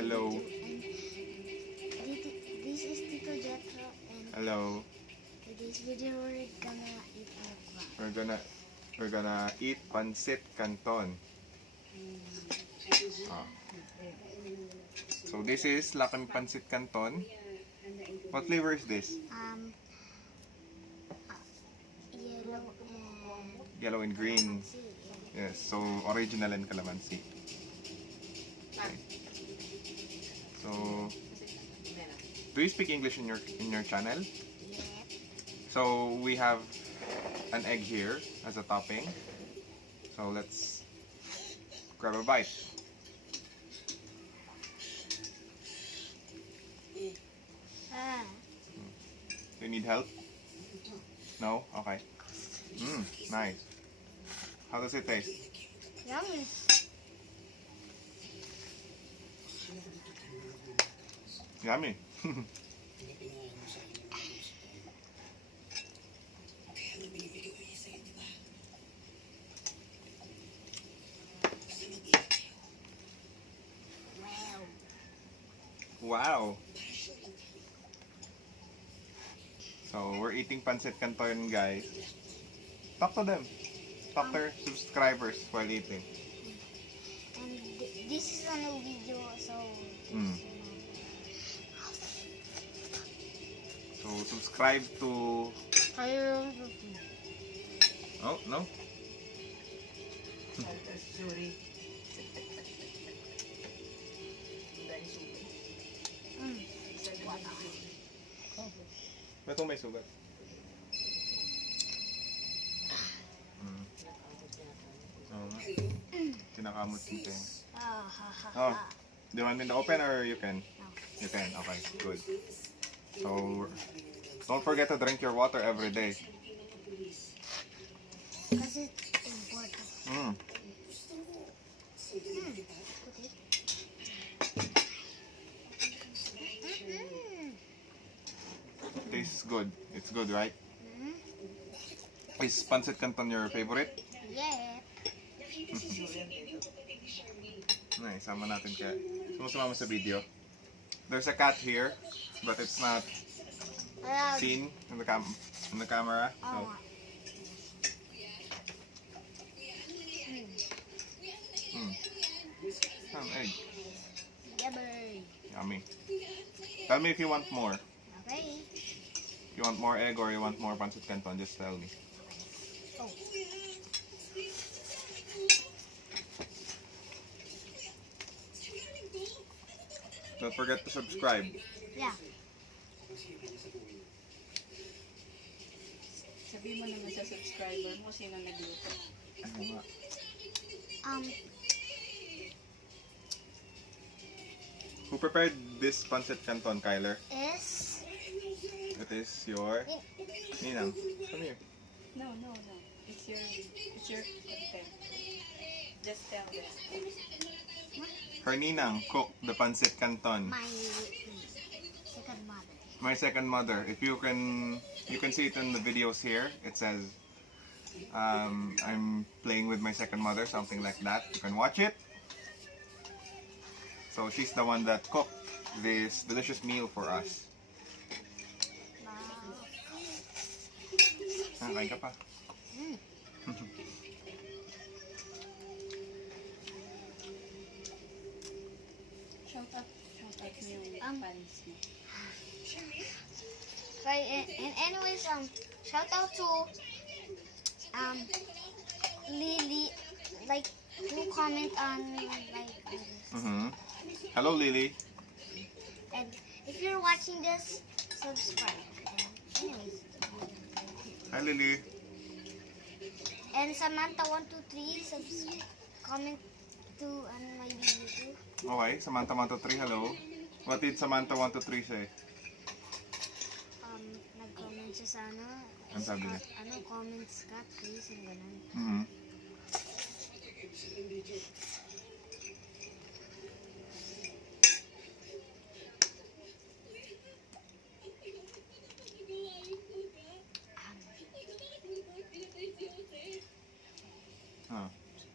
Hello. This is Tito Jetro, and Hello. today's video we're gonna eat okra. We're gonna eat pancit canton. Ah. So this is Lakam pancit canton. What flavor is this? Yellow Yellow and and green. calamansi. Yes, so original and calamansi. Okay. So do you speak English in your channel? Yep. So we have an egg here as a topping. So let's grab a bite. Ah, Do you need help? No? Okay. Nice. How does it taste? yummy. Yummy. Wow. Wow. So we're eating pancit canton, guys. Talk to them. Talk to your subscribers while eating. And this is a new video, so So subscribe to... Oh, no? Sorry. Ba't may sugat? Oo nga. Kinakamot yung tenga. Oh, do you want me to open or you can? You can, okay, good. So, don't forget to drink your water every day. Because it's important. Tastes good. It's good, right? Is pancit canton your favorite? Yeah. Nice, sama natin kaya. Sumusama sa video. There's a cat here, but it's not seen in the camera. So, egg. Yummy. Tell me if you want more. Okay. If you want more egg or you want more pancit canton, just tell me. Oh. Don't forget to subscribe. Yeah. Sabi mo naman sa subscriber mo sino nagluto. Ano nga? Who prepared this pancit canton, Kyler? Is It is your Ninang. Come here. No. It's your content. Just tell them. Her Ninang cooked the pancit canton. my second mother. My second mother. If you can see it in the videos here. It says I'm playing with my second mother, something like that. You can watch it. So she's the one that cooked this delicious meal for us. Kain ka pa. Shout out mo yung fans mo. Right, and anyways, shout out to Lily, like, who comment on like this. Hello, Lily. And if you're watching this, subscribe. And anyways, Hi, Lily. and Samantha123 comment to my video too. Okay, Samantha123, hello. What did Samantha123 say? Nag-comment siya sa Ang sabi niya? comment Scott, please, yung ganun.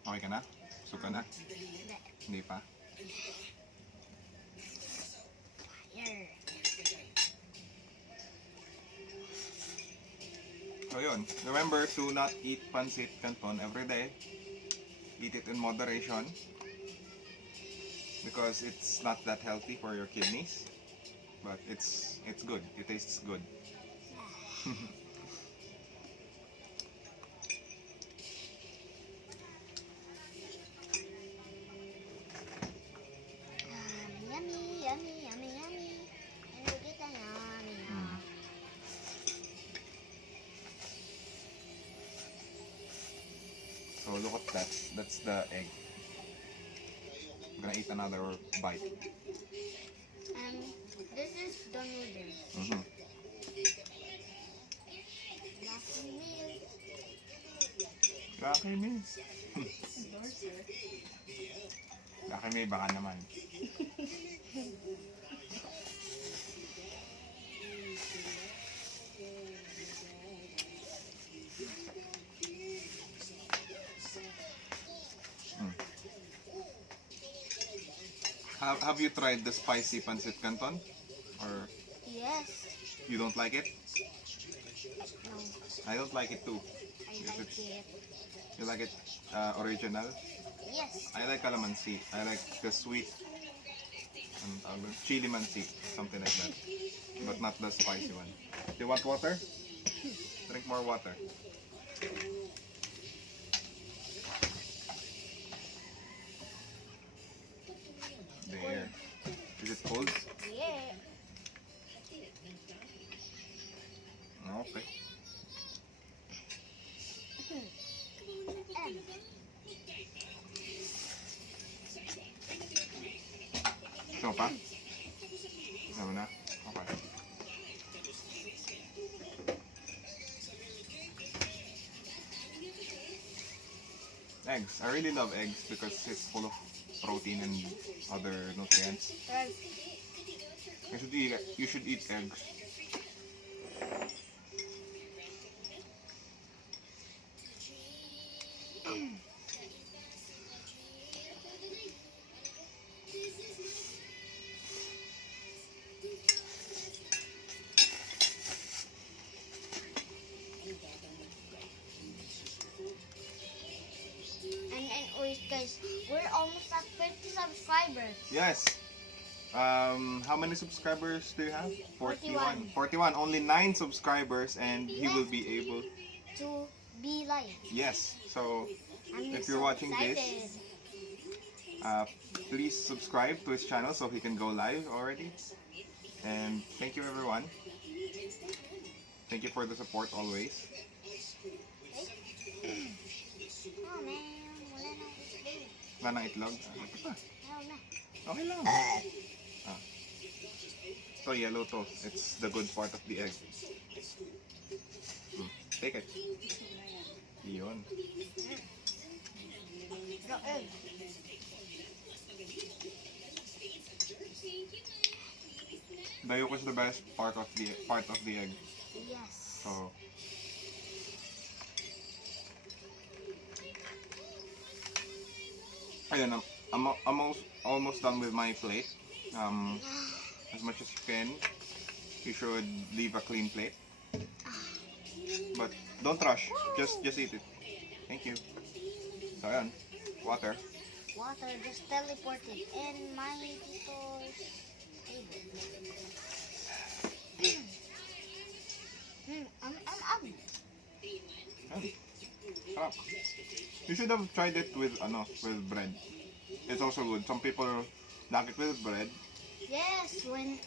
Okay ka na? Suka na? Hindi. Hindi pa? So yun, remember to not eat pancit canton every day. Eat it in moderation because it's not that healthy for your kidneys. But it's good. It tastes good. Yummy, yummy, yummy, yummy. And look at the yummy. So look at that. That's the egg. I'm gonna eat another bite. And this is the noodles. Mm-hmm. Lucky meal. Lucky me. Endorser. Lucky me, baka naman. Have you tried the spicy pancit canton? Or Yes. you don't like it? No, I don't like it too. I Yes, like it's- it. You like it original? Yes. I like calamansi. I like the sweet chili mansi, something like that. But not the spicy one. Do you want water? Drink more water. There. Is it cold? Yeah. Okay. And Ito pa? Ano na? Okay. Eggs. I really love eggs because it's full of protein and other nutrients. You should eat eggs. and wait, guys, we're almost at 50 subscribers. Yes. How many subscribers do you have? 41. 41. Only 9 subscribers and he will be able. To be live. Yes. So I'm if so you're watching excited. this, please subscribe to his channel so he can go live already. And thank you everyone. Thank you for the support always. Oh man, wala na itlog. Wala nang itlog. Ito pa. Ayaw na. Okay lang. Ito, yellow to. It's the good part of the egg. Take it. Yun. The egg. The yolk is the best part of the egg. Yes. So ayun, I'm almost done with my plate. As much as you can, you should leave a clean plate. But don't rush. Just eat it. Thank you. So ayun, water. Water just teleported in my tito's table. Ayun. Sarap. You should have tried it with bread. It's also good. Some people like it with bread. Yes, when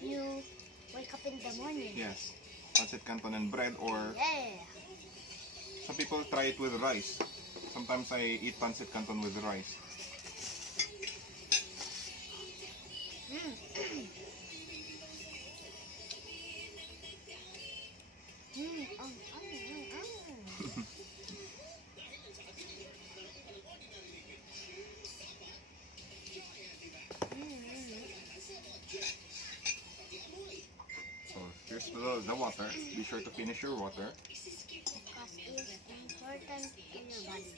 you wake up in the morning. Yes. Pancit canton and bread, or Yeah. some people try it with rice. Sometimes I eat pancit canton with rice. So here's the water. Be sure to finish your water. Because it's important to your body.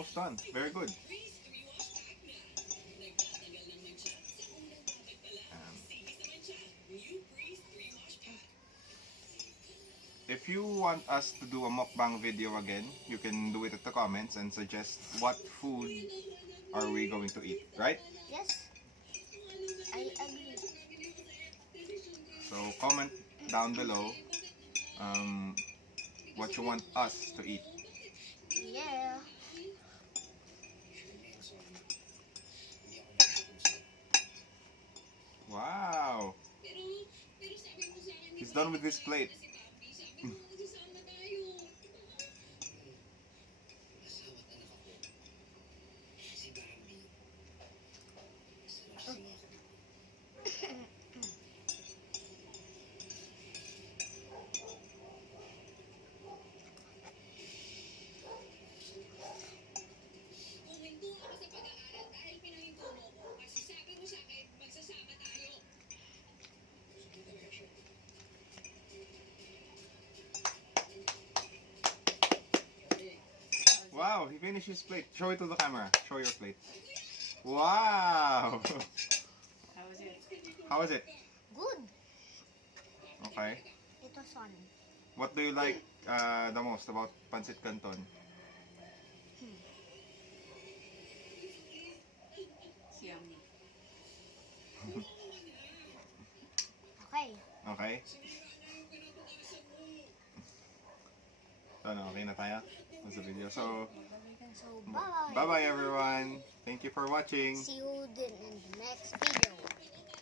almost done. Very good. If you want us to do a mukbang video again, you can do it at the comments and suggest what food are we going to eat, right? Yes. I agree. So comment down below what you want us to eat. Yeah. Wow! He's done with his plate. Wow, he finished his plate. Show it to the camera. Show your plate. Wow! How was it? How is it? Good. Okay. It was fun. What do you like the most about Pancit Canton? It's yummy. Okay. Okay? So, okay na tayo sa video. So, So, bye. bye-bye everyone. Thank you for watching. See you in the next video.